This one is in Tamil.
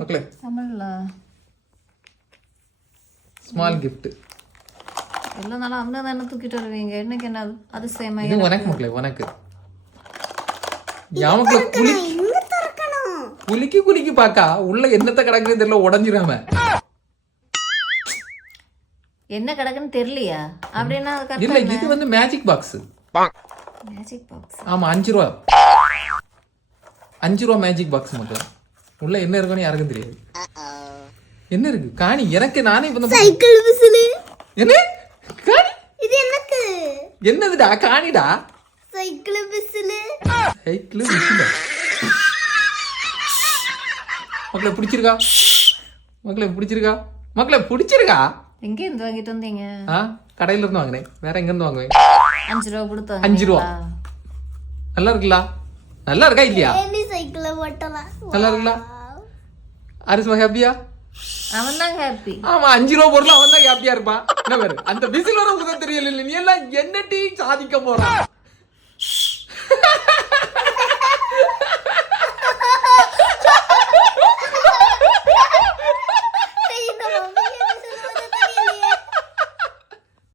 மக்களே தமிழ்ல ஸ்மால் கிஃப்ட். எல்லா நாளும் அந்த தானே தூக்கிட்டு வருவீங்க. என்னைக்கு என்ன அதிசயமா? இது உனக்கு மக்களே, உனக்கு. யாமக்குள்ள குலுக்கி குலுக்கி பாக்கா உள்ள என்னத்த கிடக்குன்னு தெரியல, உடஞ்சிராம. என்ன கிடக்குன்னு தெரியலையா? அப்படின்னா இல்ல, இது வந்து மேஜிக் பாக்ஸ். Magic box. ஆமா, 5 ரூபா. 5 ரூபா மேஜிக் பாக்ஸ் மக்களே. உள்ள என்ன இருக்குன்னு யாருக்கும் தெரியாது. என்ன இருக்கு காணி? எனக்கு நானே இப்ப சைக்கிள் விசில். என்ன காணி? இது எனக்கு. என்னதுடா காணிடா? Cycle whistle. Cycle whistle. மக்களே பிடிச்சிருக்கா? மக்களே பிடிச்சிருக்கா? மக்களே பிடிச்சிருக்கா? எங்க இருந்து வாங்கிட்டு வந்தீங்க? கடையில இருந்து வாங்கினேன். வேற எங்க இருந்து வாங்குவேன்? 5 ரூபா கொடுத்து 5 ரூபா. நல்லா இருக்குல்ல? நல்லா இருக்கா இல்லையா? நீ சைக்கிள ஓட்டலாம். நல்லா இருக்குல்ல? அரிசுமா ஹாப்பியா? அவன் தான் ஹாப்பி. ஆமா, 5 ரூபா பொருள் அவன் தான் ஹாப்பியா இருப்பான். என்ன பேரு அந்த விசில் வர உதவி தெரியல. நீ எல்லாம் என்ன டீ சாதிக்க போறான்?